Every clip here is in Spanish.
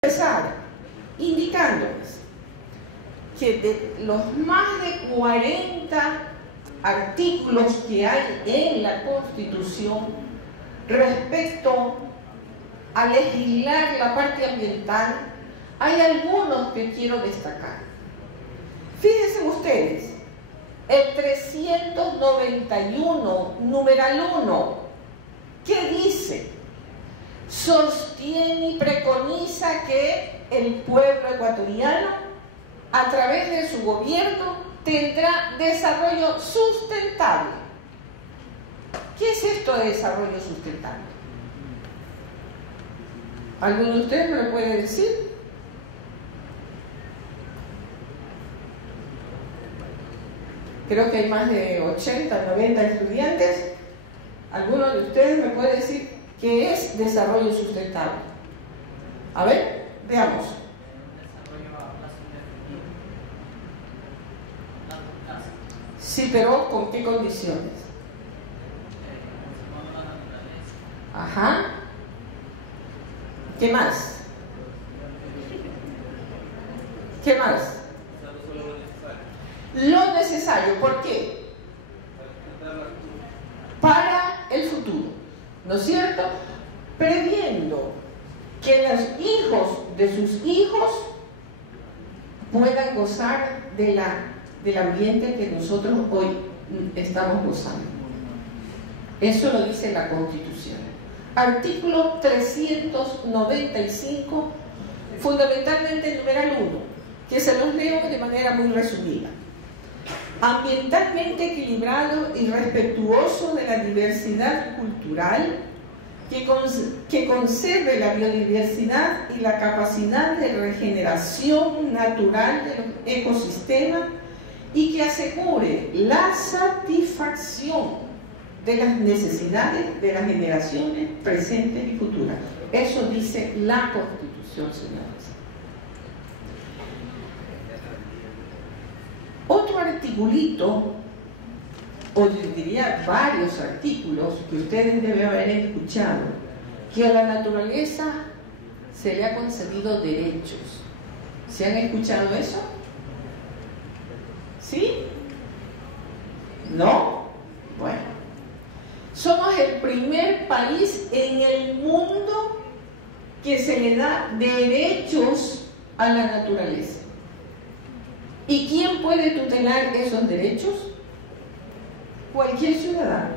empezar indicándoles que de los más de 40 artículos que hay en la Constitución respecto a legislar la parte ambiental, hay algunos que quiero destacar. Fíjense ustedes, el 391, numeral 1, ¿qué dice? Sostiene y preconiza que el pueblo ecuatoriano, a través de su gobierno, tendrá desarrollo sustentable. ¿Qué es esto de desarrollo sustentable? ¿Alguno de ustedes me lo puede decir? Creo que hay más de 80, 90 estudiantes. ¿Alguno de ustedes me puede decir qué es desarrollo sustentable? A ver, veamos. Sí, pero ¿con qué condiciones? Ajá. ¿Qué más? ¿Qué más? Lo necesario. ¿Por qué? Para el futuro, ¿no es cierto? Previendo que los hijos de sus hijos puedan gozar del ambiente que nosotros hoy estamos gozando. Eso lo dice la Constitución. Artículo 395, fundamentalmente el numeral 1, que se los leo de manera muy resumida. Ambientalmente equilibrado y respetuoso de la diversidad cultural, que conserve la biodiversidad y la capacidad de regeneración natural de los ecosistemas y que asegure la satisfacción de las necesidades de las generaciones presentes y futuras. Eso dice la Constitución, señores. Otro articulito, o yo diría varios artículos que ustedes deben haber escuchado, que a la naturaleza se le ha concedido derechos. ¿Se han escuchado eso? ¿Sí? ¿No? Bueno. Somos el primer país en el mundo que se le da derechos a la naturaleza. ¿Y quién puede tutelar esos derechos? Cualquier ciudadano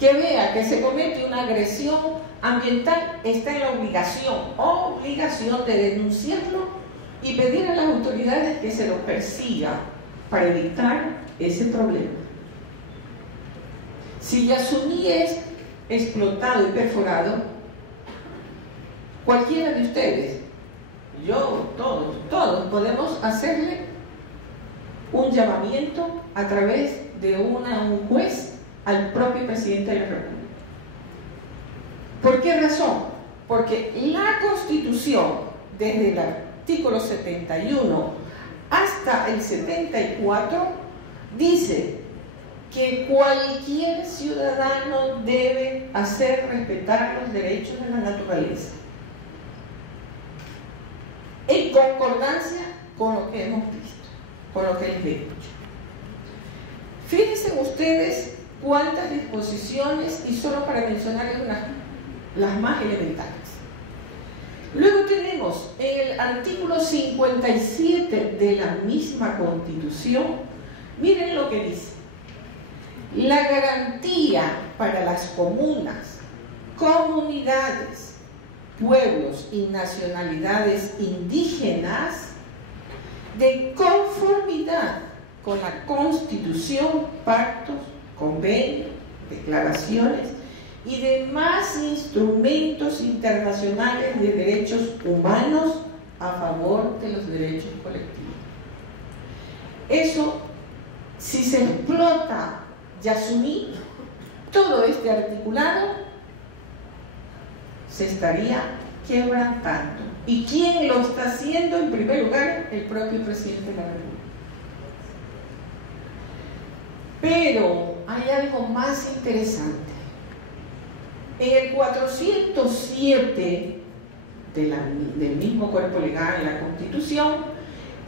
que vea que se comete una agresión ambiental está en la obligación de denunciarlo y pedir a las autoridades que se lo persiga para evitar ese problema. Si Yasuní es explotado y perforado, cualquiera de ustedes, yo, todos podemos hacerle un llamamiento a través de un juez al propio presidente de la República. ¿Por qué razón? Porque la Constitución, desde el artículo 71 hasta el 74, dice que cualquier ciudadano debe hacer respetar los derechos de la naturaleza, en concordancia con lo que hemos visto, con lo que les he dicho. Fíjense ustedes cuántas disposiciones, y solo para mencionarles las más elementales. Luego tenemos en el artículo 57 de la misma Constitución, miren lo que dice: la garantía para las comunas, comunidades, pueblos y nacionalidades indígenas de conformidad con la Constitución, pactos, convenios, declaraciones y demás instrumentos internacionales de derechos humanos a favor de los derechos colectivos. Eso, si se explota Yasuní, todo este articulado se estaría quebrantando. ¿Y quién lo está haciendo? En primer lugar, el propio presidente de la República. Pero hay algo más interesante. En el 407 del mismo cuerpo legal, la Constitución,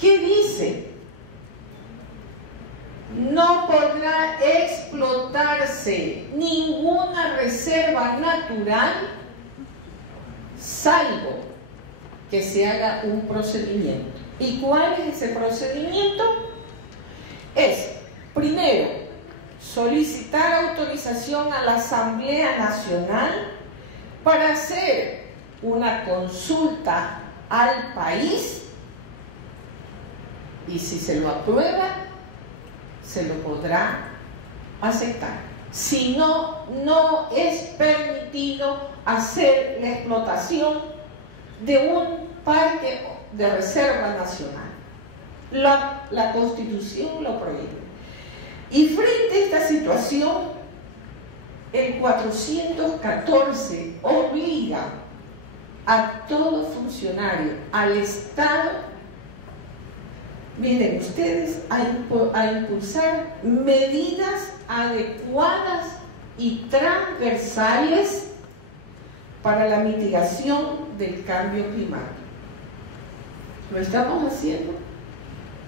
que dice: no podrá explotarse ninguna reserva natural salvo que se haga un procedimiento. ¿Y cuál es ese procedimiento? Es, primero, solicitar autorización a la Asamblea Nacional para hacer una consulta al país, y si se lo aprueba, se lo podrá aceptar. Si no, no es permitido hacer la explotación de un parque de reserva nacional. La Constitución lo prohíbe. Y frente a esta situación, el 414 obliga a todo funcionario, al Estado, miren ustedes, a impulsar medidas adecuadas y transversales para la mitigación del cambio climático. ¿Lo estamos haciendo?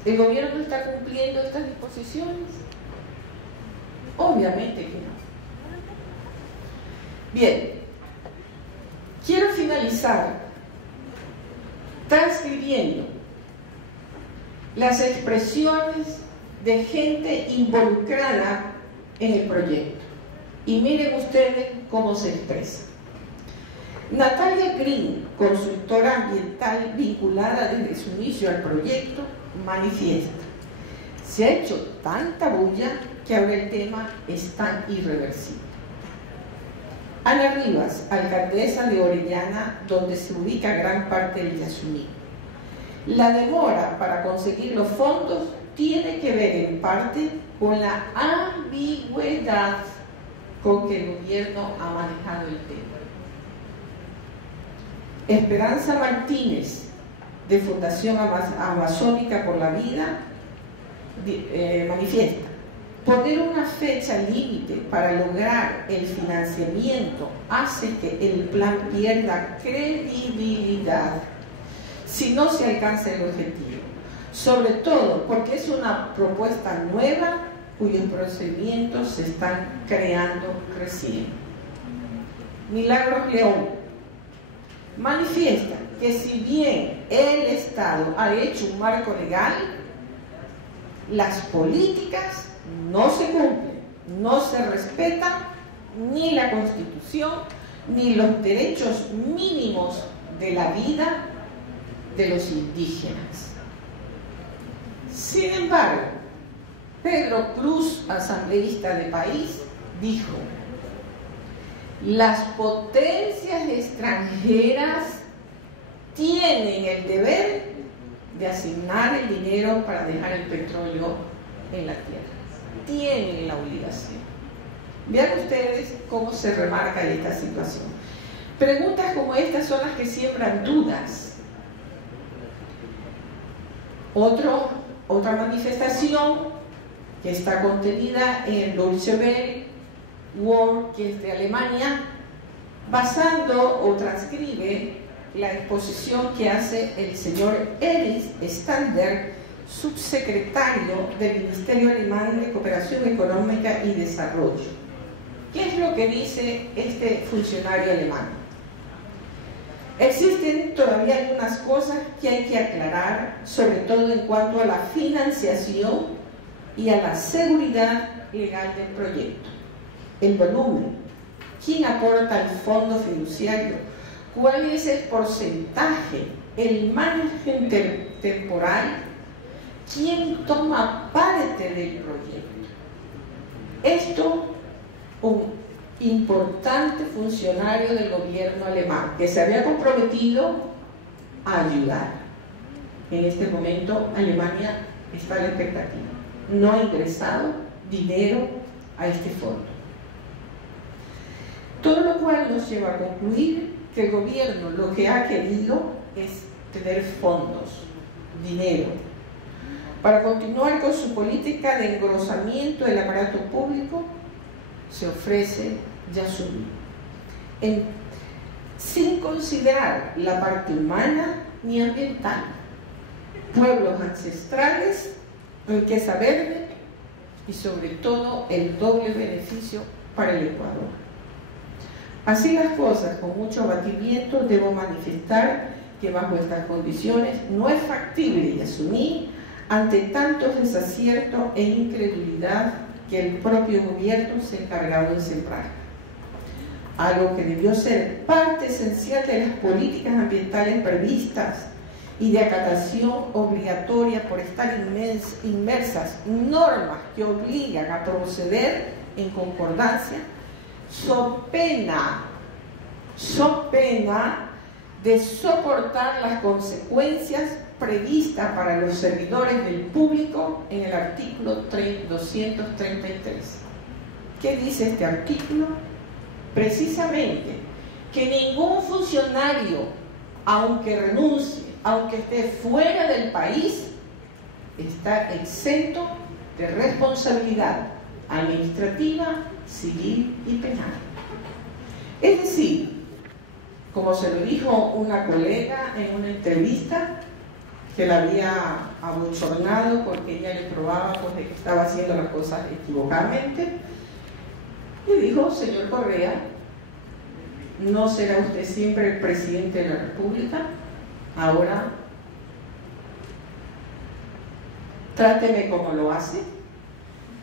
¿El gobierno está cumpliendo estas disposiciones? Obviamente que no. Bien, quiero finalizar transcribiendo las expresiones de gente involucrada en el proyecto. Y miren ustedes cómo se expresa. Natalia Green, consultora ambiental vinculada desde su inicio al proyecto, manifiesta: se ha hecho tanta bulla que ahora el tema es tan irreversible. Ana Rivas, alcaldesa de Orellana, donde se ubica gran parte del Yasuní: la demora para conseguir los fondos tiene que ver en parte con la ambigüedad con que el gobierno ha manejado el tema. Esperanza Martínez, de Fundación Amazónica por la Vida, manifiesta: poner una fecha límite para lograr el financiamiento hace que el plan pierda credibilidad si no se alcanza el objetivo, sobre todo porque es una propuesta nueva cuyos procedimientos se están creando recién. Milagros León manifiesta que si bien el Estado ha hecho un marco legal, las políticas no se cumplen, no se respetan ni la Constitución ni los derechos mínimos de la vida de los indígenas. Sin embargo, Pedro Cruz, asambleísta de País, dijo: las potencias extranjeras tienen el deber de asignar el dinero para dejar el petróleo en la tierra. Tienen la obligación. Vean ustedes cómo se remarca esta situación. Preguntas como estas son las que siembran dudas. Otra manifestación que está contenida en Deutsche Welle World, que es de Alemania, basando o transcribe la exposición que hace el señor Erich Stander, subsecretario del Ministerio Alemán de Cooperación Económica y Desarrollo. ¿Qué es lo que dice este funcionario alemán? Existen todavía algunas cosas que hay que aclarar, sobre todo en cuanto a la financiación y a la seguridad legal del proyecto. El volumen, quién aporta el fondo fiduciario, cuál es el porcentaje, el margen temporal, quién toma parte del proyecto. Esto, un importante funcionario del gobierno alemán que se había comprometido a ayudar. En este momento Alemania está a la expectativa. No ha ingresado dinero a este fondo. Todo lo cual nos lleva a concluir que el gobierno lo que ha querido es tener fondos, dinero, para continuar con su política de engrosamiento del aparato público. Se ofrece Yasuní. sin considerar la parte humana ni ambiental, pueblos ancestrales, riqueza verde y sobre todo el doble beneficio para el Ecuador. Así las cosas, con mucho abatimiento, debo manifestar que bajo estas condiciones no es factible y asumir ante tantos desaciertos e incredulidad que el propio gobierno se ha encargado de sembrar. Algo que debió ser parte esencial de las políticas ambientales previstas y de acatación obligatoria por estar inmersas normas que obligan a proceder en concordancia, so pena de soportar las consecuencias previstas para los servidores del público en el artículo 233. ¿Qué dice este artículo? Precisamente que ningún funcionario, aunque renuncie, aunque esté fuera del país, está exento de responsabilidad administrativa, civil y penal. Es decir, como se lo dijo una colega en una entrevista, que la había abochornado porque ella le probaba pues, de que estaba haciendo las cosas equivocadamente, le dijo: señor Correa, ¿no será usted siempre el presidente de la República? Ahora tráteme como lo hace,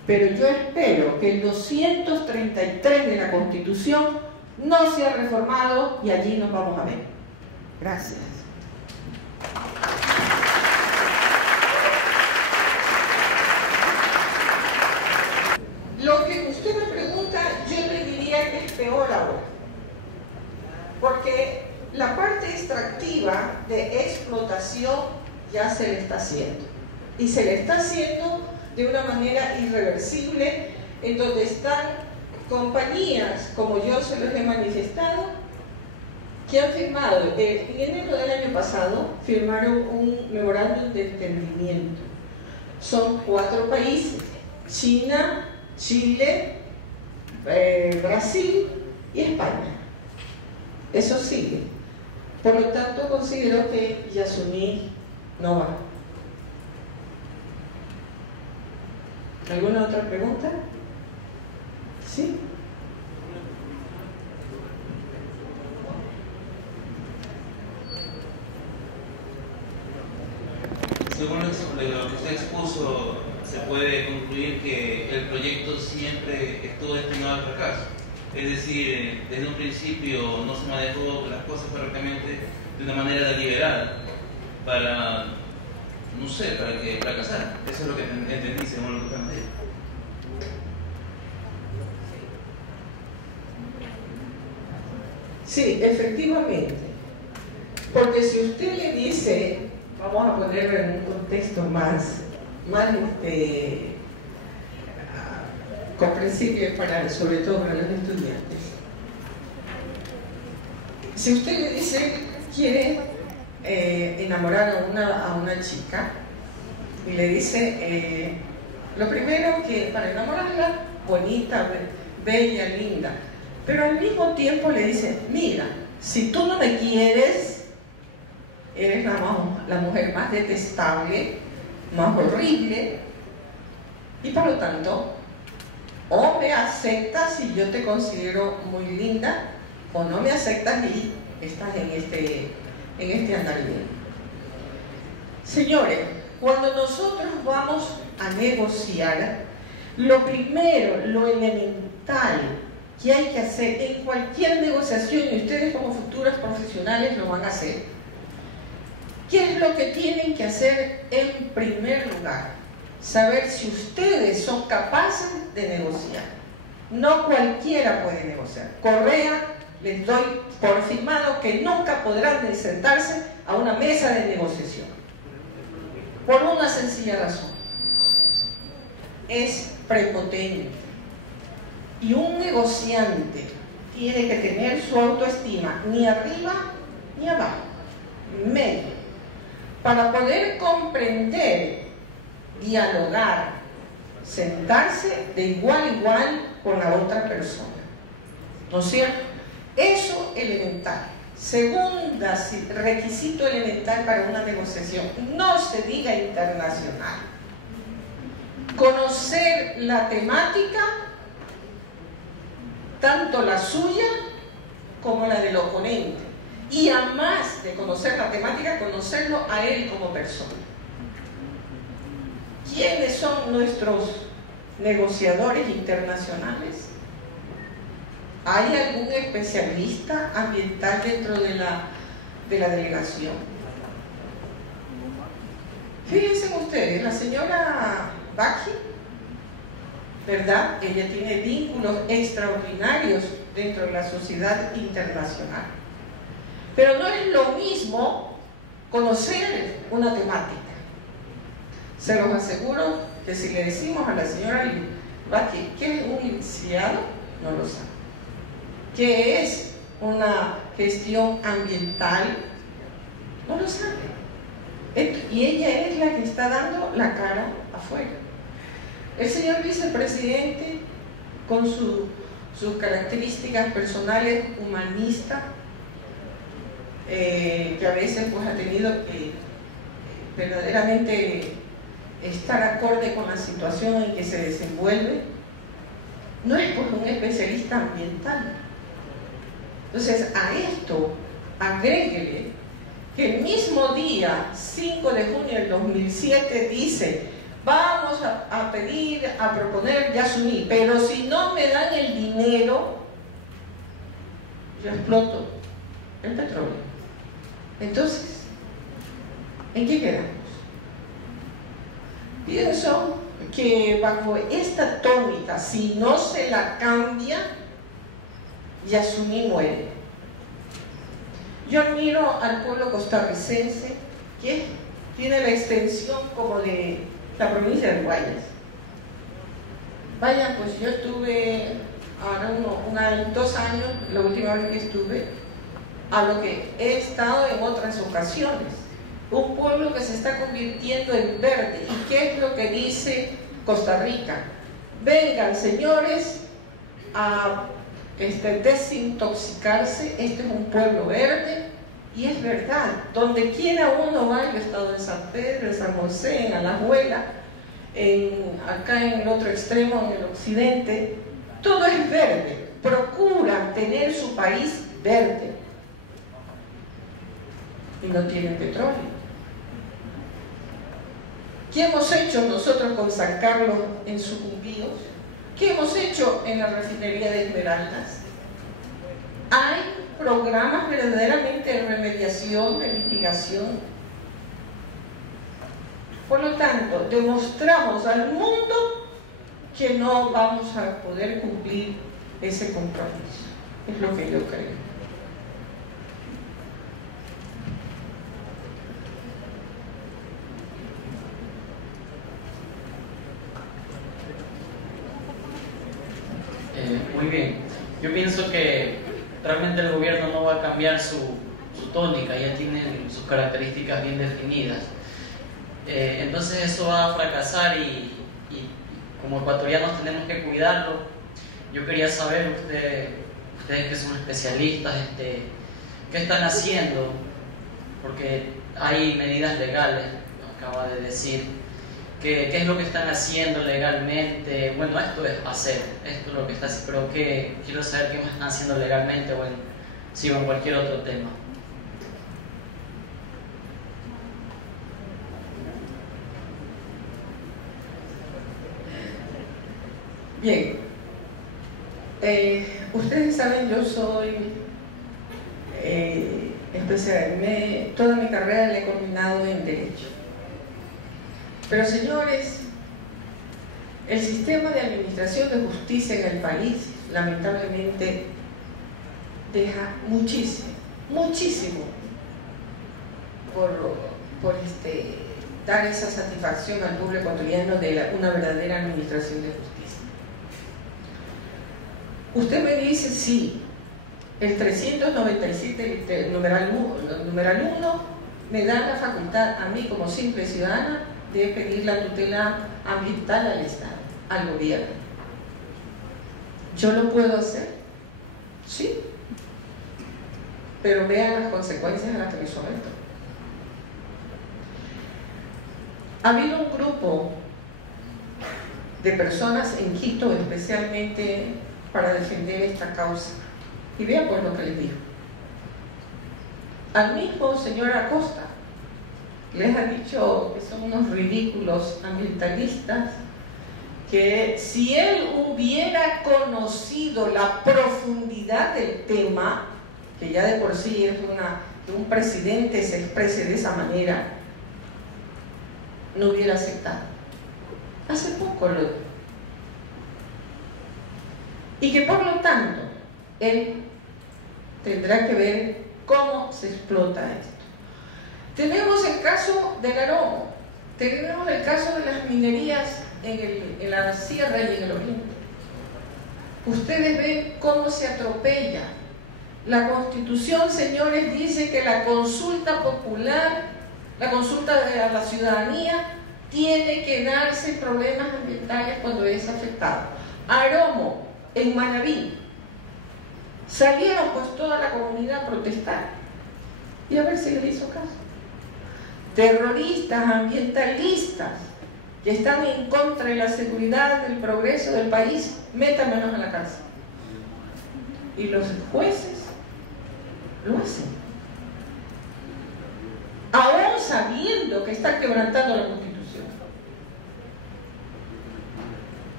pero yo espero que el 233 de la Constitución no sea reformado y allí nos vamos a ver. Gracias. Lo que usted me pregunta, yo le diría que es peor ahora, porque la parte extractiva de explotación ya se le está haciendo, y se le está haciendo de una manera irreversible, en donde están compañías, como yo se los he manifestado, que han firmado, en enero del año pasado, firmaron un memorándum de entendimiento. Son 4 países: China, Chile, Brasil y España. Eso sigue. Por lo tanto, considero que Yasuní no va. ¿Alguna otra pregunta? ¿Sí? Según lo que usted expuso, se puede concluir que el proyecto siempre estuvo destinado al fracaso. Es decir, desde un principio no se manejó las cosas correctamente de una manera deliberada para, no sé, para que fracasara. Eso es lo que entendí según lo que usted me dijo. Sí, efectivamente. Porque si usted le dice, vamos a ponerlo en un contexto más comprensible sobre todo para los estudiantes. Si usted le dice, quiere enamorar a una chica, y le dice, lo primero que para enamorarla, bonita, bella, linda, pero al mismo tiempo le dice: mira, si tú no me quieres, eres la mujer más detestable, más horrible, y por lo tanto, o me aceptas y yo te considero muy linda, o no me aceptas y estás en este andalien. Señores, cuando nosotros vamos a negociar, lo primero, lo elemental que hay que hacer en cualquier negociación, y ustedes como futuros profesionales lo van a hacer, ¿qué es lo que tienen que hacer en primer lugar? Saber si ustedes son capaces de negociar. No cualquiera puede negociar. Correa, les doy por firmado que nunca podrán sentarse a una mesa de negociación. Por una sencilla razón: es prepotente. Y un negociante tiene que tener su autoestima ni arriba ni abajo, medio, para poder comprender, dialogar, sentarse de igual a igual con la otra persona. ¿No es cierto? Eso elemental. Segunda requisito elemental para una negociación, no se diga internacional. Conocer la temática, tanto la suya como la del oponente. Y además de conocer la temática, conocerlo a él como persona. ¿Quiénes son nuestros negociadores internacionales? ¿Hay algún especialista ambiental dentro de la delegación? Fíjense ustedes, la señora Baki, ¿verdad? Ella tiene vínculos extraordinarios dentro de la sociedad internacional. Pero no es lo mismo conocer una temática. Se los aseguro que si le decimos a la señora Baki ¿qué es un licenciado? No lo sabe. ¿Qué es una gestión ambiental? No lo sabe. Y ella es la que está dando la cara afuera. El señor vicepresidente, con sus características personales humanistas, que a veces pues ha tenido que verdaderamente estar acorde con la situación en que se desenvuelve, no es pues un especialista ambiental. Entonces a esto agréguele que el mismo día 5 de junio del 2007 dice: vamos a pedir, a proponer Yasuní, pero si no me dan el dinero, yo exploto el petróleo. Entonces, ¿en qué quedamos? Pienso que bajo esta tónica, si no se la cambia, Yasuní muere. Yo admiro al pueblo costarricense, que tiene la extensión como de la provincia de Guayas. Vaya, pues yo estuve ahora 2 años, la última vez que estuve, a lo que he estado en otras ocasiones. Un pueblo que se está convirtiendo en verde. ¿Y qué es lo que dice Costa Rica? Vengan, señores, a desintoxicarse. Este es un pueblo verde. Y es verdad, donde quiera uno va, yo he estado en San Pedro, en San José, en Alajuela, acá en el otro extremo, en el occidente, todo es verde. Procuran tener su país verde. Y no tienen petróleo. ¿Qué hemos hecho nosotros con San Carlos en Sucumbíos? ¿Qué hemos hecho en la refinería de Esmeraldas? Hay programas verdaderamente de remediación, de mitigación. Por lo tanto, demostramos al mundo que no vamos a poder cumplir ese compromiso. Es lo que yo creo. Muy bien. Yo pienso que realmente el gobierno no va a cambiar su tónica, ya tienen sus características bien definidas. Entonces eso va a fracasar y como ecuatorianos tenemos que cuidarlo. Yo quería saber, ustedes que son especialistas, ¿qué están haciendo? Porque hay medidas legales, acaba de decir. ¿Qué es lo que están haciendo legalmente? Bueno, esto es hacer, esto es lo que está haciendo, pero quiero saber qué más están haciendo legalmente o en cualquier otro tema. Bien, ustedes saben, yo soy especial, toda mi carrera la he culminado en Derecho. Pero señores, el sistema de administración de justicia en el país lamentablemente deja muchísimo por dar esa satisfacción al pueblo ecuatoriano de una verdadera administración de justicia. Usted me dice, sí, el 397, numeral 1, me da la facultad a mí como simple ciudadana de pedir la tutela ambiental al Estado, al gobierno. ¿Yo lo puedo hacer? Sí. pero vean las consecuencias a las que me someto. Ha habido un grupo de personas en Quito especialmente para defender esta causa, y vean pues lo que les dijo. Al mismo señor Acosta les ha dicho que son unos ridículos ambientalistas, que si él hubiera conocido la profundidad del tema, que ya de por sí es que un presidente se exprese de esa manera, no hubiera aceptado. Hace poco lo dijo. Y que por lo tanto él tendrá que ver cómo se explota esto. Tenemos el caso del Aromo, tenemos el caso de las minerías en la sierra y en el oriente. Ustedes ven cómo se atropella. La Constitución, señores, dice que la consulta popular, la consulta a la ciudadanía, tiene que darse en problemas ambientales cuando es afectado. Aromo, en Manabí, salieron pues toda la comunidad a protestar y a ver si le hizo caso. Terroristas, ambientalistas que están en contra de la seguridad, del progreso del país, métanmenos a la cárcel. Y los jueces lo hacen, aún sabiendo que están quebrantando la Constitución.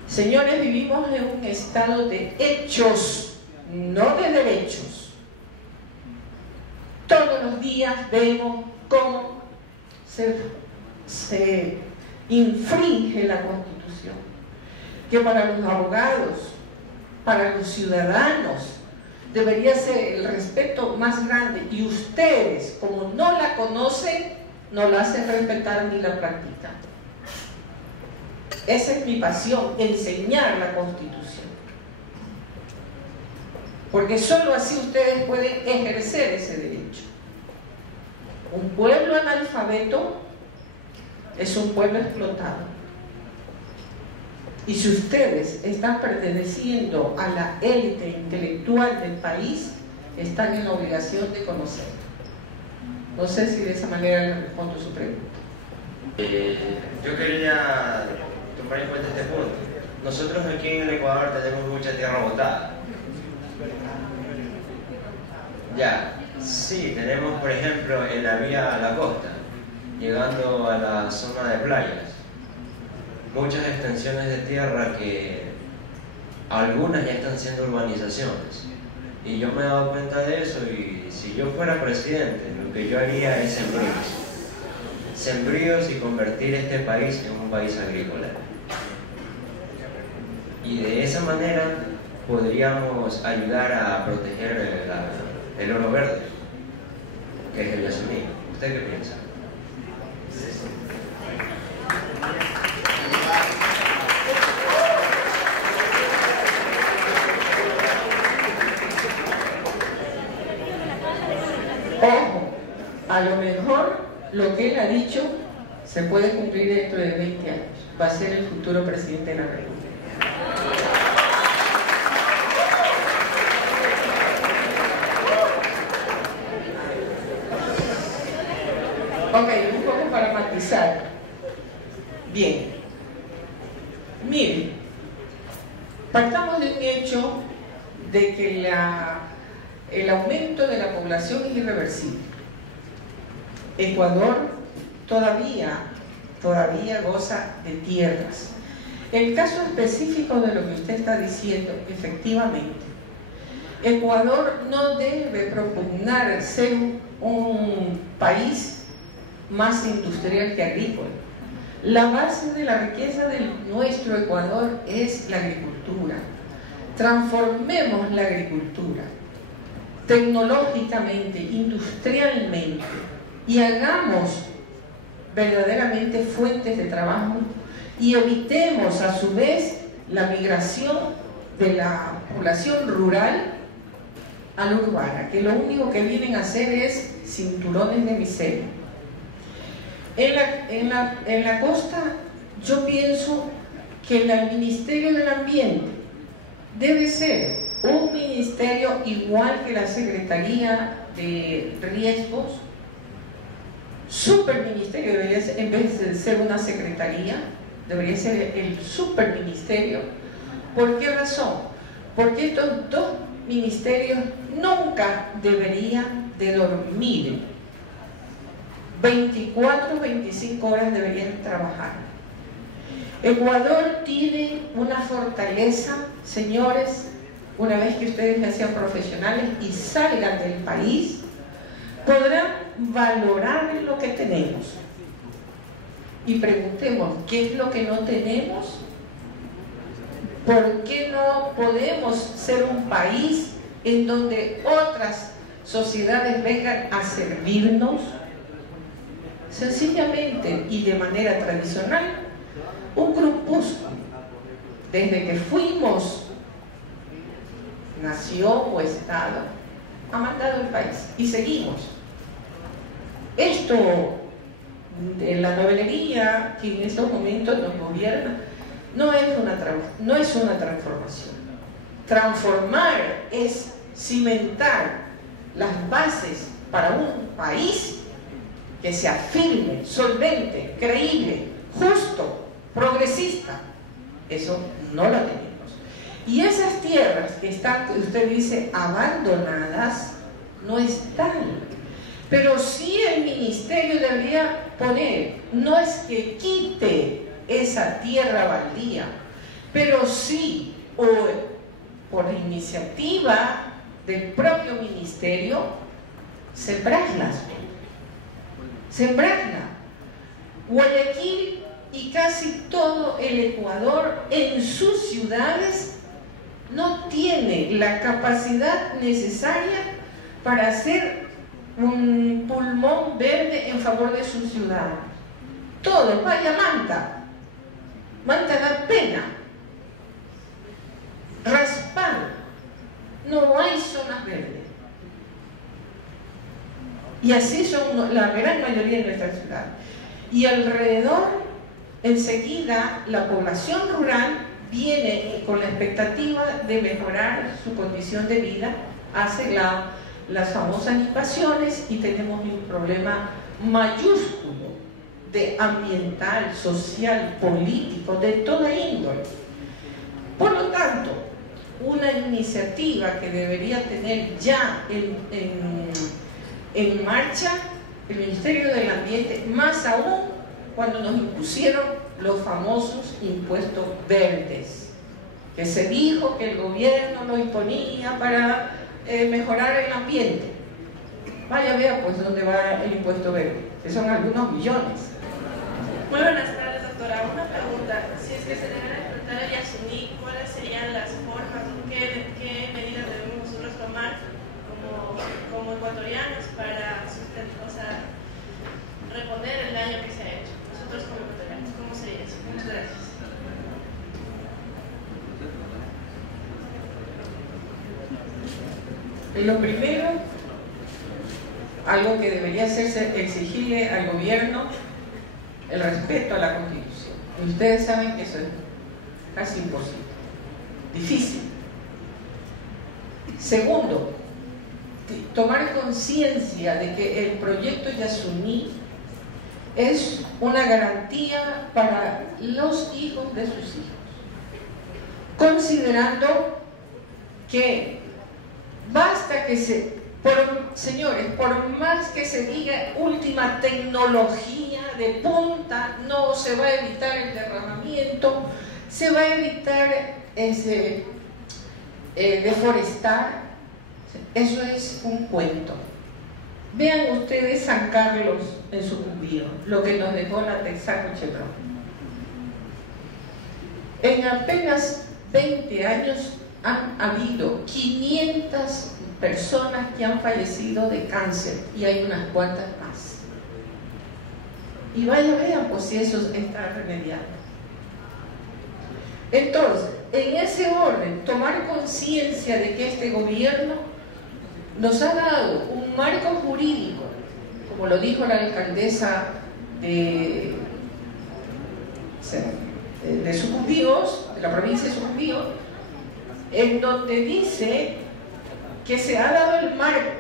Señores, vivimos en un estado de hechos, no de derechos. Todos los días vemos cómo se infringe la Constitución, que para los abogados, para los ciudadanos, debería ser el respeto más grande, y ustedes, como no la conocen, no la hacen respetar ni la practican. Esa es mi pasión, enseñar la Constitución, porque solo así ustedes pueden ejercer ese derecho. Un pueblo analfabeto es un pueblo explotado. Y si ustedes están perteneciendo a la élite intelectual del país, están en la obligación de conocerlo. No sé si de esa manera le respondo su pregunta. Yo quería tomar en cuenta este punto. Nosotros aquí en el Ecuador tenemos mucha tierra botada. Ya, sí, tenemos por ejemplo en la vía a la costa, llegando a la zona de playas, muchas extensiones de tierra que algunas ya están siendo urbanizaciones. Y yo me he dado cuenta de eso, y si yo fuera presidente, lo que yo haría es sembríos y convertir este país en un país agrícola. Y de esa manera podríamos ayudar a proteger el oro verde, que es el yasmín. ¿Usted qué piensa? Ojo, a lo mejor lo que él ha dicho se puede cumplir dentro de 20 años. Va a ser el futuro presidente de la República. Ok, un poco para matizar. Bien. Miren, partamos de un hecho de que el aumento de la población es irreversible. Ecuador todavía goza de tierras. El caso específico de lo que usted está diciendo, efectivamente, Ecuador no debe propugnar ser un país más industrial que agrícola. La base de la riqueza de nuestro Ecuador es la agricultura. Transformemos la agricultura tecnológicamente, industrialmente, y hagamos verdaderamente fuentes de trabajo, y evitemos a su vez la migración de la población rural a la urbana, que lo único que vienen a hacer es cinturones de miseria. En la costa, yo pienso que el Ministerio del Ambiente debe ser un ministerio igual que la Secretaría de riesgos, superministerio debería ser, en vez de ser una secretaría, debería ser el superministerio. ¿Por qué razón? Porque estos dos ministerios nunca deberían de dormir. 24 o 25 horas deberían trabajar. Ecuador tiene una fortaleza, señores, una vez que ustedes ya sean profesionales y salgan del país, podrán valorar lo que tenemos. Y preguntemos, ¿qué es lo que no tenemos? ¿Por qué no podemos ser un país en donde otras sociedades vengan a servirnos? Sencillamente y de manera tradicional, un grupúsculo, desde que fuimos nación o estado, ha mandado el país y seguimos. Esto de la novelería que en estos momentos nos gobierna no es una transformación. Transformar es cimentar las bases para un país que sea firme, solvente, creíble, justo, progresista. Eso no lo tenemos. Y esas tierras que están, que usted dice, abandonadas, no están. Pero sí el ministerio debería poner, no es que quite esa tierra baldía, pero sí, o por iniciativa del propio ministerio, sembrarla. Guayaquil y casi todo el Ecuador en sus ciudades no tiene la capacidad necesaria para hacer un pulmón verde en favor de sus ciudadanos. Todo, vaya Manta da pena, Raspán, no hay zonas verdes. Y así son la gran mayoría de nuestras ciudades. Y alrededor, enseguida, la población rural viene con la expectativa de mejorar su condición de vida, hace las famosas invasiones y tenemos un problema mayúsculo de ambiental, social, político, de toda índole. Por lo tanto, una iniciativa que debería tener ya en marcha el Ministerio del Ambiente, más aún cuando nos impusieron los famosos impuestos verdes, que se dijo que el gobierno lo imponía para mejorar el ambiente. Vaya, vea pues dónde va el impuesto verde, que son algunos millones. Muy buenas tardes, doctora. Una pregunta. Si es que se debe enfrentar el Yasuní, ¿cuáles serían las formas o qué medidas debemos nosotros tomar como ecuatorianos para reponer el daño que se ha hecho? Nosotros como ecuatorianos, ¿cómo sería eso? Muchas gracias. Lo primero, algo que debería hacerse, exigirle al gobierno el respeto a la Constitución. Y ustedes saben que eso es casi imposible, difícil. Segundo, tomar conciencia de que el proyecto Yasuní es una garantía para los hijos de sus hijos, considerando que basta que señores, por más que se diga última tecnología de punta, no se va a evitar el derramamiento, se va a evitar deforestar. Eso es un cuento. Vean ustedes San Carlos en Sucumbío, lo que nos dejó la Texaco Chevron. En apenas 20 años han habido 500 personas que han fallecido de cáncer y hay unas cuantas más. Y vean pues si eso está remediado. Entonces, en ese orden, tomar conciencia de que este gobierno nos ha dado un marco jurídico, como lo dijo la alcaldesa de Sucumbíos, de la provincia de Sucumbíos, en donde dice que se ha dado el marco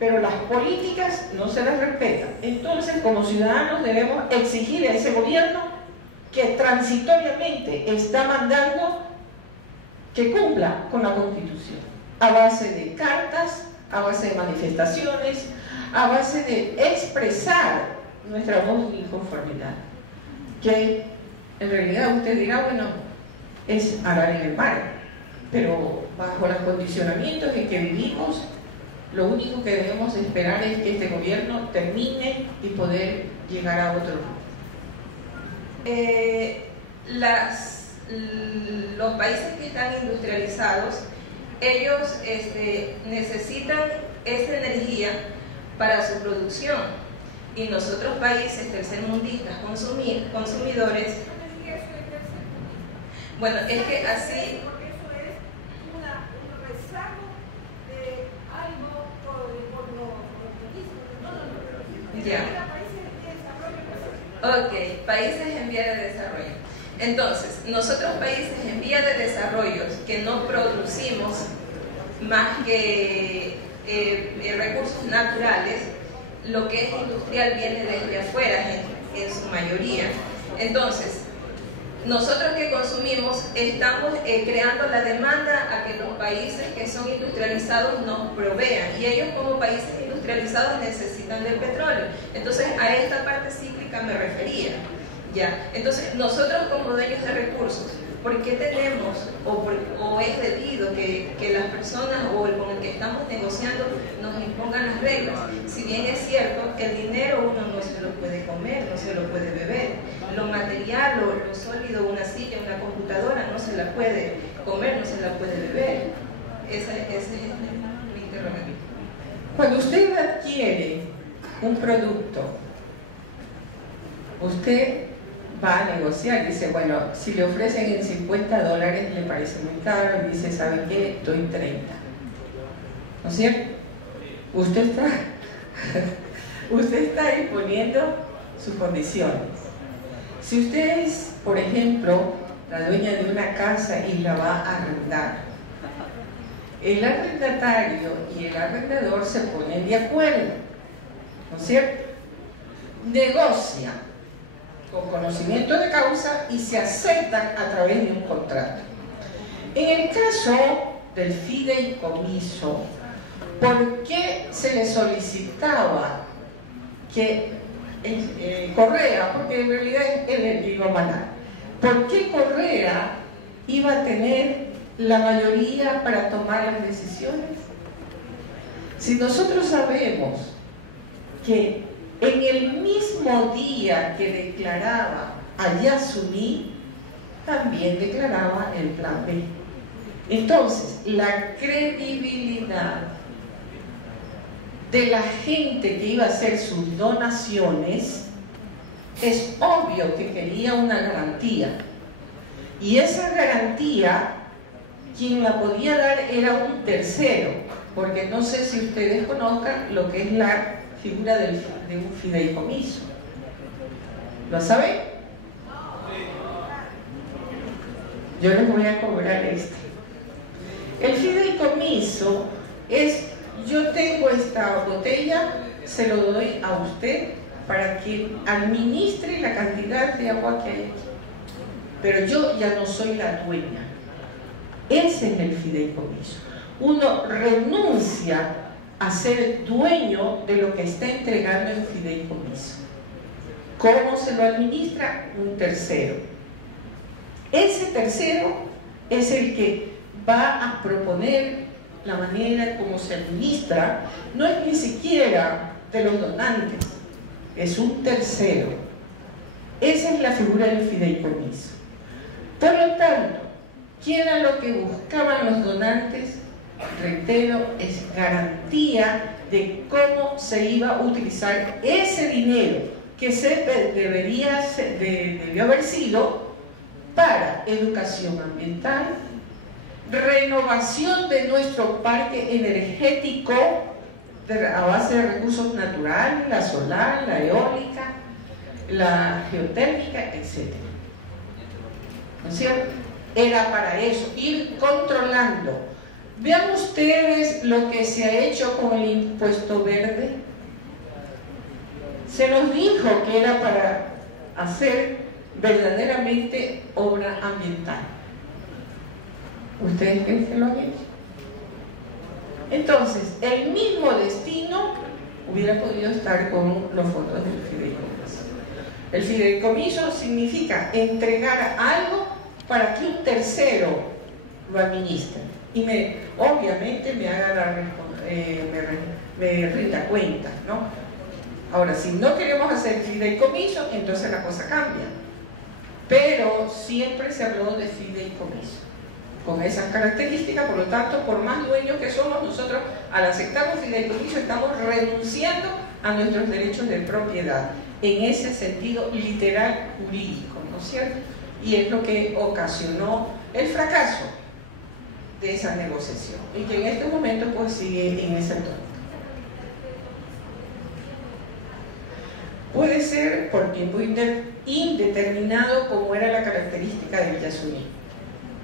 pero las políticas no se las respetan. Entonces, como ciudadanos debemos exigir a ese gobierno que transitoriamente está mandando que cumpla con la Constitución, a base de cartas, a base de manifestaciones, a base de expresar nuestra voz de inconformidad, que en realidad usted dirá, bueno, es arar en el mar, pero bajo los condicionamientos en que vivimos, lo único que debemos esperar es que este gobierno termine y poder llegar a otro. Los países que están industrializados, ellos necesitan esa energía para su producción, y nosotros países tercermundistas consumidores, bueno, es que así ya. Ok, países en vía de desarrollo. Entonces, nosotros países en vía de desarrollo que no producimos más que recursos naturales, lo que es industrial viene desde afuera en su mayoría. Entonces, nosotros que consumimos estamos creando la demanda a que los países que son industrializados nos provean, y ellos como países industrializados necesitan del petróleo. Entonces, a esta parte cíclica me refería. ¿Ya? Entonces, nosotros como dueños de recursos, ¿por qué tenemos o es debido que las personas o el con el que estamos negociando nos impongan las reglas? Si bien es cierto, el dinero uno no se lo puede comer, no se lo puede beber. Lo material, lo sólido, una silla, una computadora, no se la puede comer, no se la puede beber. Ese es mi interrogativo. Cuando usted adquiere un producto, usted va a negociar, dice, bueno, si le ofrecen en $50 le parece muy caro, y dice, ¿saben qué? Doy 30. ¿No es cierto? Usted está imponiendo sus condiciones. Si usted es, por ejemplo, la dueña de una casa y la va a arrendar, el arrendatario y el arrendador se ponen de acuerdo, ¿no es cierto? Negocian con conocimiento de causa y se aceptan a través de un contrato. En el caso del fideicomiso, ¿por qué se le solicitaba que Correa, porque en realidad él el que iba a mandar, ¿por qué Correa iba a tener la mayoría para tomar las decisiones? Si nosotros sabemos que en el mismo día que declaraba a Yasuní, también declaraba el plan B. Entonces, la credibilidad de la gente que iba a hacer sus donaciones, es obvio que quería una garantía. Y esa garantía, quien la podía dar era un tercero, porque no sé si ustedes conozcan lo que es la figura de un fideicomiso. ¿Lo saben? Yo les voy a cobrar El fideicomiso es: yo tengo esta botella, se lo doy a usted para que administre la cantidad de agua que hay aquí, pero yo ya no soy la dueña. Ese es el fideicomiso. Uno renuncia a ser dueño de lo que está entregando en fideicomiso. ¿Cómo se lo administra? Un tercero. Ese tercero es el que va a proponer la manera como se administra. No es ni siquiera de los donantes, es un tercero. Esa es la figura del fideicomiso. Por lo tanto, ¿qué era lo que buscaban los donantes? Reitero, es garantía de cómo se iba a utilizar ese dinero que debió haber sido para educación ambiental, renovación de nuestro parque energético a base de recursos naturales, la solar, la eólica, la geotérmica, etc. ¿No es cierto? Era para eso, ir controlando Vean ustedes lo que se ha hecho con el impuesto verde. Se nos dijo que era para hacer verdaderamente obra ambiental. ¿Ustedes creen que lo han hecho? Entonces, el mismo destino hubiera podido estar con los fondos del fideicomiso. El fideicomiso significa entregar algo para que un tercero lo administre y obviamente me haga me rinda cuenta, ¿no? Ahora, si no queremos hacer fideicomiso, entonces la cosa cambia. Pero siempre se habló de fideicomiso, con esas características. Por lo tanto, por más dueños que somos, nosotros al aceptar un fideicomiso estamos renunciando a nuestros derechos de propiedad, en ese sentido literal jurídico, ¿no es cierto? Y es lo que ocasionó el fracaso de esa negociación y que en este momento pues sigue en ese tono. Puede ser por tiempo indeterminado, como era la característica del Yasuní,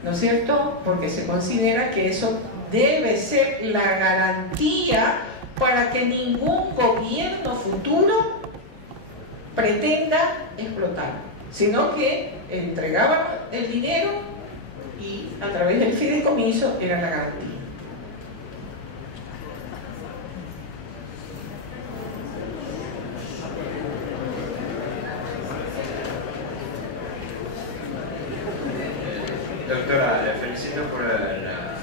¿no es cierto? Porque se considera que eso debe ser la garantía para que ningún gobierno futuro pretenda explotar, sino que entregaban el dinero y a través del fideicomiso era la garantía. Doctora, le felicito por la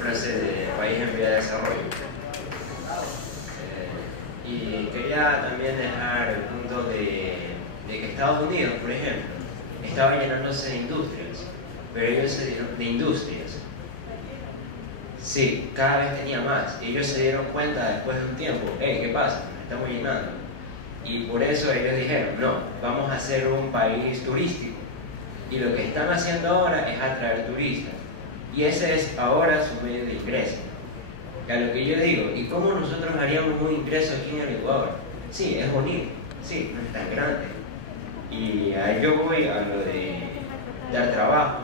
frase de país en vía de desarrollo. Y quería también dejar el punto de que Estados Unidos, por ejemplo, estaba llenándose de industrias, pero ellos se dieron de industrias. Sí, cada vez tenía más. Y ellos se dieron cuenta después de un tiempo, ¿qué pasa? Estamos llenando. Y por eso ellos dijeron, no, vamos a ser un país turístico. Y lo que están haciendo ahora es atraer turistas. Y ese es ahora su medio de ingreso. Y a lo que yo digo, ¿y cómo nosotros haríamos un ingreso aquí en el Ecuador? Sí, es bonito, sí, no es tan grande. Y ahí yo voy a lo de dar trabajo.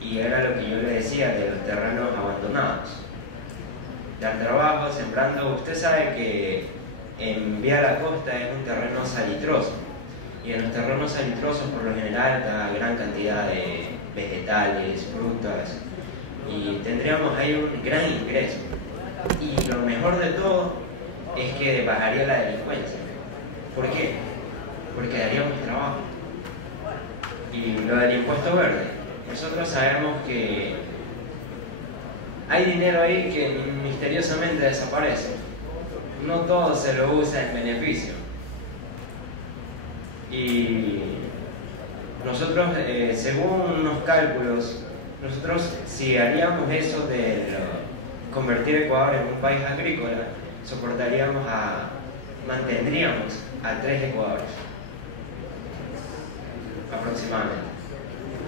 Y era lo que yo le decía de los terrenos abandonados. Dar trabajo, sembrando. Usted sabe que en Vía la Costa es un terreno salitroso. Y en los terrenos salitrosos por lo general da gran cantidad de vegetales, frutas, y tendríamos ahí un gran ingreso. Y lo mejor de todo es que bajaría la delincuencia. ¿Por qué? Porque daríamos trabajo. Y lo del impuesto verde, nosotros sabemos que hay dinero ahí que misteriosamente desaparece. No todo se lo usa en beneficio. Y nosotros, según unos cálculos, nosotros si haríamos eso de convertir Ecuador en un país agrícola, mantendríamos a 3 Ecuadores aproximadamente.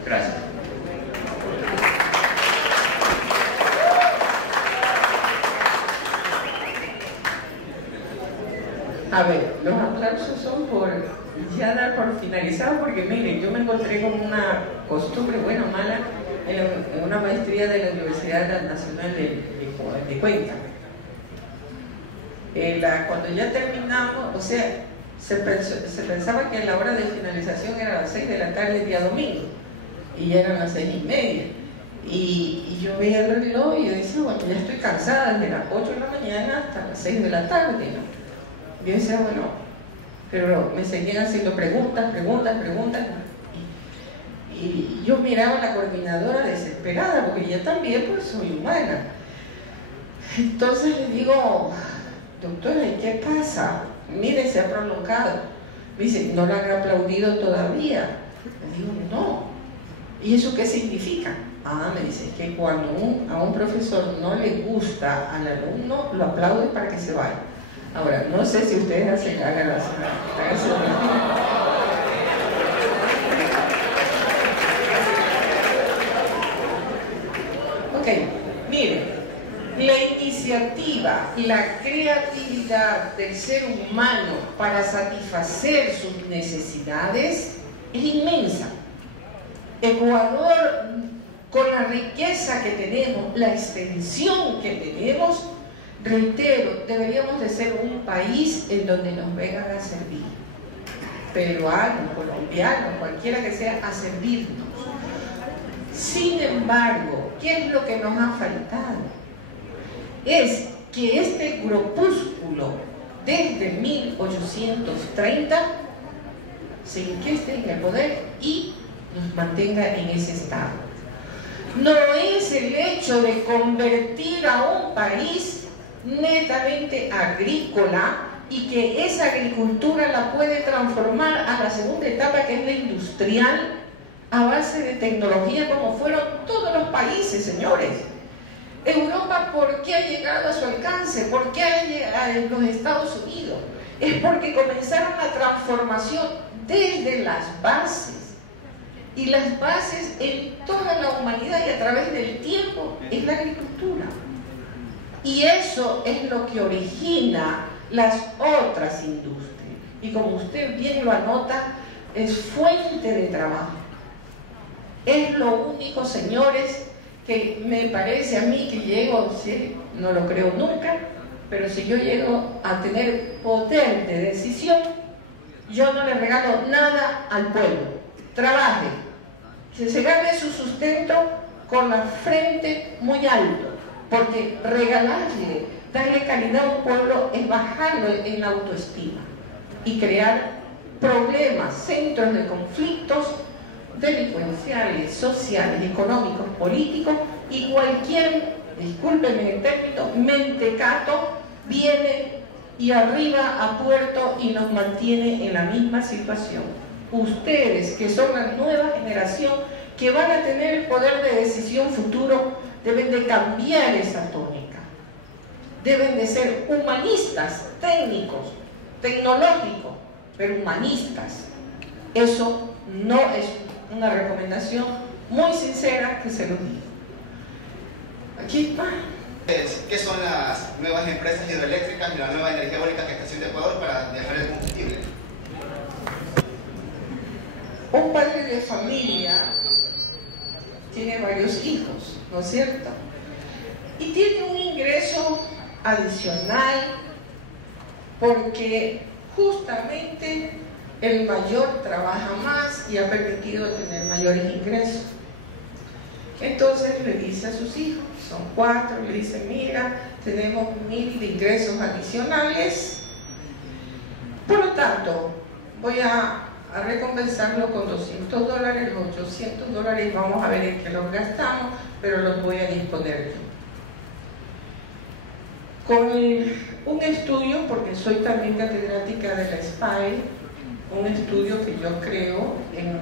Gracias. A ver, los aplausos son por ya dar por finalizado, porque miren, yo me encontré con una costumbre, buena o mala, en una maestría de la Universidad Nacional de Cuenca. Cuando ya terminamos, o sea, se pensaba que la hora de finalización era a las 6 de la tarde el día domingo, y ya eran las 6:30. Y yo veía el reloj y yo decía, bueno, ya estoy cansada desde las 8 de la mañana hasta las 6 de la tarde, ¿no? Yo decía, bueno, pero me seguían haciendo preguntas. Y yo miraba a la coordinadora desesperada, porque yo también pues soy humana. Entonces le digo, doctora, ¿y qué pasa? Mire, se ha prolongado. Me dice, ¿no la han aplaudido todavía? Le digo, no. ¿Y eso qué significa? Me dice, es que cuando a un profesor no le gusta al alumno, lo aplaude para que se vaya. Ahora, no sé si ustedes hagan así. Ok, miren, la iniciativa y la creatividad del ser humano para satisfacer sus necesidades es inmensa. Ecuador con la riqueza que tenemos, la extensión que tenemos, reitero, deberíamos de ser un país en donde nos vengan a servir. Peruano, colombiano, cualquiera que sea, a servirnos. Sin embargo, ¿qué es lo que nos ha faltado? Es que este grupúsculo, desde 1830, se inquieste en el poder y nos mantenga en ese estado. No es el hecho de convertir a un país netamente agrícola y que esa agricultura la puede transformar a la segunda etapa, que es la industrial, a base de tecnología, como fueron todos los países, señores. Europa, ¿por qué ha llegado a su alcance? ¿Por qué ha llegado a los Estados Unidos? Es porque comenzaron la transformación desde las bases. Y las bases en toda la humanidad y a través del tiempo es la agricultura. Y eso es lo que origina las otras industrias. Y como usted bien lo anota, es fuente de trabajo. Es lo único, señores, que me parece a mí que llego, ¿sí? No lo creo nunca, pero si yo llego a tener poder de decisión, yo no le regalo nada al pueblo. Trabaje, que se gane su sustento con la frente muy alto, porque regalarle, darle calidad a un pueblo es bajarlo en la autoestima y crear problemas, centros de conflictos delincuenciales, sociales, económicos, políticos, y cualquier, discúlpenme el término, mentecato viene y arriba a puerto y nos mantiene en la misma situación. Ustedes, que son la nueva generación, que van a tener el poder de decisión futuro, deben de cambiar esa tónica. Deben de ser humanistas, técnicos, tecnológicos, pero humanistas. Eso no es una recomendación muy sincera que se lo digo. Aquí va. ¿Qué son las nuevas empresas hidroeléctricas y la nueva energía eólica que está haciendo Ecuador para dejar el combustible? Un padre de familia tiene varios hijos, ¿no es cierto? Y tiene un ingreso adicional porque justamente el mayor trabaja más y ha permitido tener mayores ingresos. Entonces le dice a sus hijos, son 4, le dice: mira, tenemos 1000 de ingresos adicionales, por lo tanto voy a recompensarlo con $200, los $800 vamos a ver en qué los gastamos, pero los voy a disponer yo. Con un estudio, porque soy también catedrática de la SPAE, un estudio que yo creo en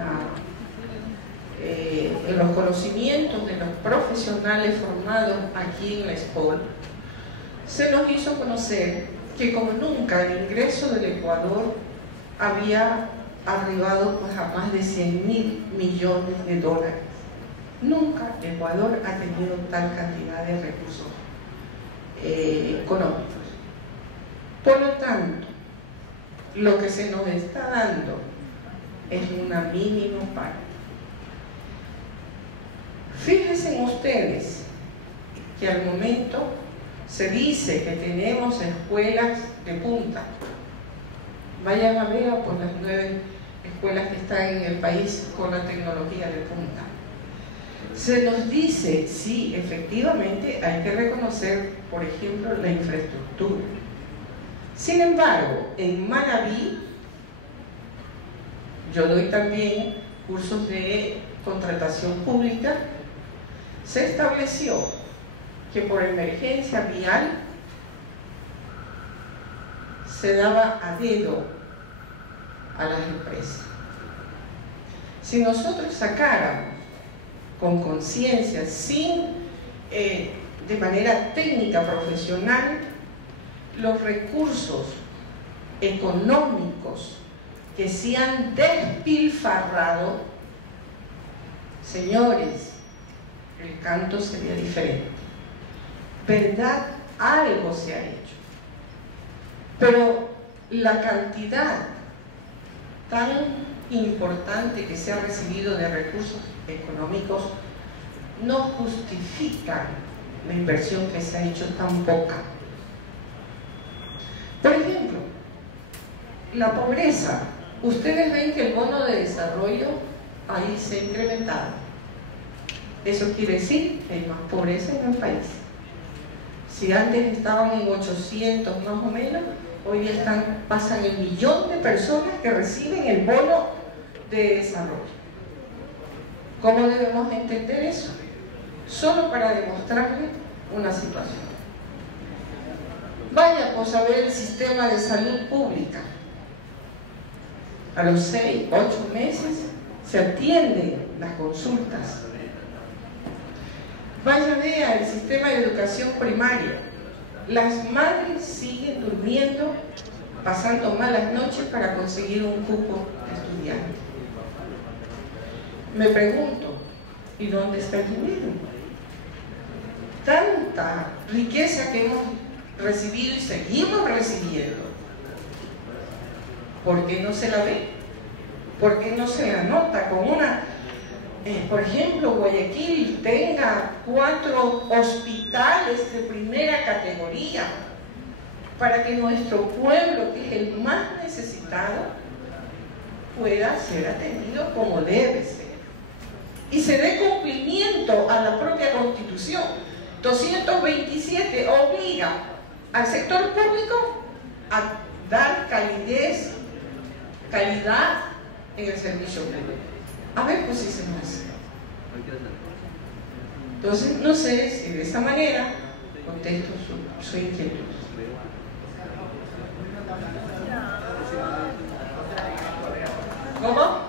los conocimientos de los profesionales formados aquí en la SPOL, se nos hizo conocer que como nunca el ingreso del Ecuador había arribado pues a más de $100.000 millones. Nunca Ecuador ha tenido tal cantidad de recursos económicos. Por lo tanto, lo que se nos está dando es una mínima parte. Fíjense ustedes que al momento se dice que tenemos escuelas de punta. Vayan a ver por las 9 escuelas que están en el país con la tecnología de punta. Se nos dice, sí, efectivamente hay que reconocer, por ejemplo, la infraestructura. Sin embargo, en Manabí, yo doy también cursos de contratación pública, se estableció que por emergencia vial se daba a dedo a las empresas. Si nosotros sacáramos con conciencia, de manera técnica, profesional, los recursos económicos que se han despilfarrado, señores, el canto sería diferente. ¿Verdad? Algo se ha hecho. Pero la cantidad tan importante que se ha recibido de recursos económicos no justifican la inversión que se ha hecho tan poca. Por ejemplo, la pobreza. Ustedes ven que el bono de desarrollo ahí se ha incrementado. Eso quiere decir que hay más pobreza en el país. Si antes estaban en 800 más o menos, hoy día pasan el 1.000.000 de personas que reciben el bono de desarrollo. ¿Cómo debemos entender eso? Solo para demostrarle una situación. Vaya pues a ver el sistema de salud pública. A los 6, 8 meses se atienden las consultas. Vaya a ver el sistema de educación primaria. Las madres siguen durmiendo, pasando malas noches para conseguir un cupo de estudiante. Me pregunto, ¿y dónde está el dinero? Tanta riqueza que hemos recibido y seguimos recibiendo. ¿Por qué no se la ve? ¿Por qué no se la nota con una... por ejemplo, Guayaquil tenga 4 hospitales de primera categoría para que nuestro pueblo, que es el más necesitado, pueda ser atendido como debe ser? Y se dé cumplimiento a la propia Constitución. 227 obliga al sector público a dar calidad en el servicio público. A ver, pues si se nos hace. Entonces, no sé si de esa manera contesto su inquietud. ¿Cómo?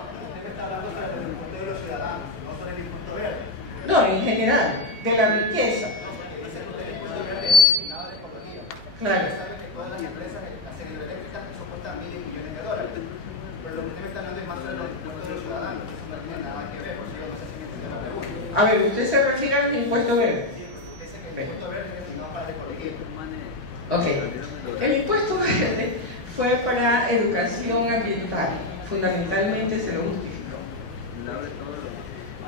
No, en general, de la riqueza. Claro. Todas las empresas, las hidroeléctricas, soportan $1.000 millones. Pero lo que usted me está hablando es más sobre los impuestos de los ciudadanos. Eso no tiene nada que ver, por eso no sé si me entiende la pregunta. A ver, ¿usted se refiere al impuesto verde? Sí, dice que el impuesto verde es destinado para el colegio. Ok. El impuesto verde fue para educación ambiental. Fundamentalmente se lo justificó.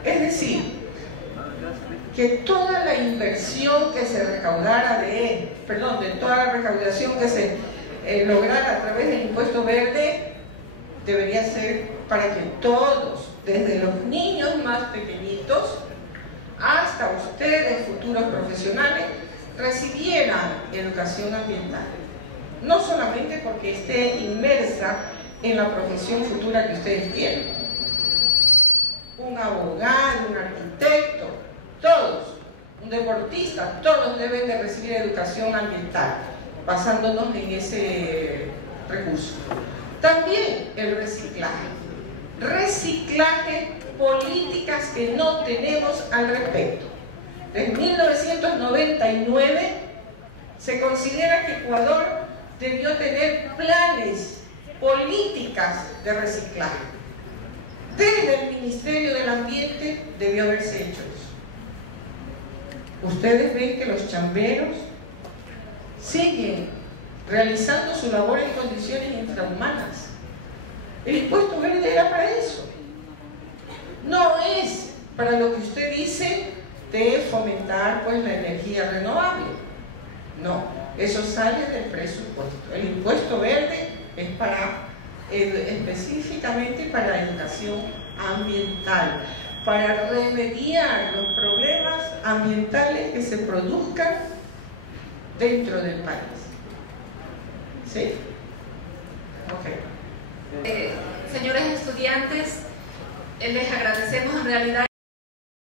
Es decir, que toda la inversión que se recaudara de toda la recaudación que se lograra a través del impuesto verde debería ser para que todos, desde los niños más pequeñitos hasta ustedes, futuros profesionales, recibieran educación ambiental. No solamente porque esté inmersa en la profesión futura que ustedes tienen. Un abogado, un arquitecto, todos, un deportista, todos deben de recibir educación ambiental, basándonos en ese recurso. También el reciclaje. Reciclaje, políticas que no tenemos al respecto. Desde 1999 se considera que Ecuador debió tener planes, políticas de reciclaje. Desde el Ministerio del Ambiente debió haberse hecho eso. Ustedes ven que los chamberos siguen realizando su labor en condiciones infrahumanas. El impuesto verde era para eso. No es para lo que usted dice de fomentar pues la energía renovable. No, eso sale del presupuesto. El impuesto verde es para específicamente para la educación ambiental, para remediar los problemas ambientales que se produzcan dentro del país. ¿Sí? Ok. Señores estudiantes, les agradecemos en realidad